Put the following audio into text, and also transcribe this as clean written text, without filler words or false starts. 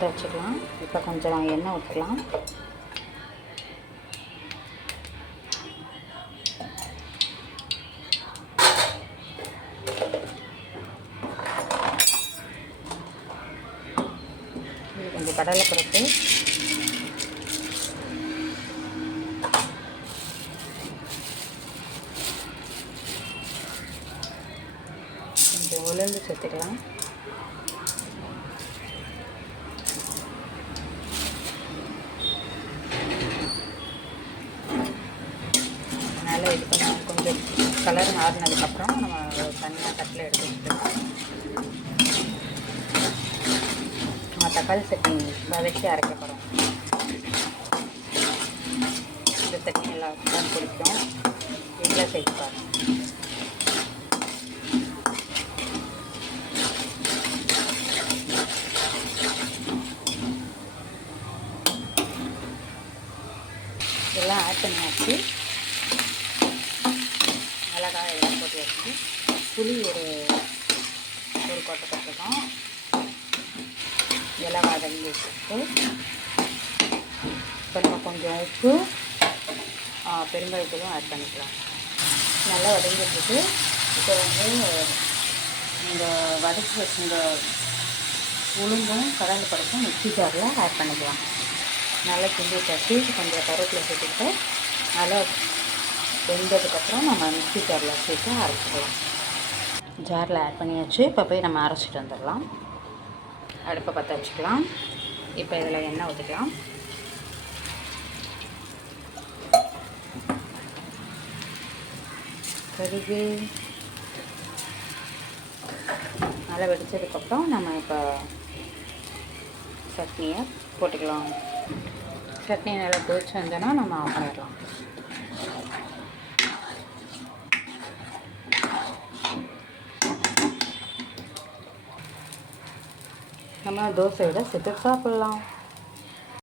பற்ற வச்சுக்கலாம். இப்போ கொஞ்சம் எண்ணெய் ஊற்றிக்கலாம். கொஞ்சம் கடலைப்பருப்பு, கொஞ்சம் உளுந்து சேர்த்துக்கலாம். நல்லா இது பண்ணி கொஞ்சம் கலர் மாறினதுக்கப்புறம் நம்ம தனியாக தட்டில் எடுத்து வச்சுக்கலாம். நம்ம தக்காளி சட்னி வதக்கி அரைக்க போகிறோம். இந்த சட்னி எல்லாம் தான் பிடிக்கும். வீட்டில் செய்து பாருங்கள். இதெல்லாம் ஆட் பண்ணியாச்சு. மிளகாய் எல்லாம் போட்டு வச்சு புளி ஒரு கொட்டை போட்டுருக்கோம். இதெல்லாம் வதங்கி வச்சுட்டு இப்போ நம்ம கொஞ்சம் உப்பு பெருங்காயத்தூளும் ஆட் பண்ணிக்கலாம். நல்லா வதங்கிட்டு இப்போ இந்த வதக்கி வச்சுருந்த உளுந்தும் கடலைப்பருப்பும் மிக்ஸி ஜாரில் ஆட் பண்ணிக்கலாம். நல்லா கிண்டி தட்டி கொஞ்சம் கருவேப்பிலை சேர்த்துக்கிட்டு நல்லா வெந்ததுக்கப்புறம் நம்ம மிக்ஸி ஜாரில் சேர்த்து அரைச்சிக்கலாம். ஜாரில் ஆட் பண்ணியாச்சு. இப்போ போய் நம்ம அரைச்சிட்டு வந்துடலாம். அடுப்பை பற்ற வச்சுக்கலாம். இப்போ இதில் எண்ணெய் ஊற்றிக்கலாம். கடுகு நல்லா வெடித்ததுக்கப்புறம் நம்ம இப்போ சட்னியை போட்டுக்கலாம். சட்னி நல்லா கொதிச்சு வந்தோன்னா நம்ம ஆஃப் பண்ணிடலாம். நம்ம தோசையோட சேர்த்து சாப்பிட்லாம்.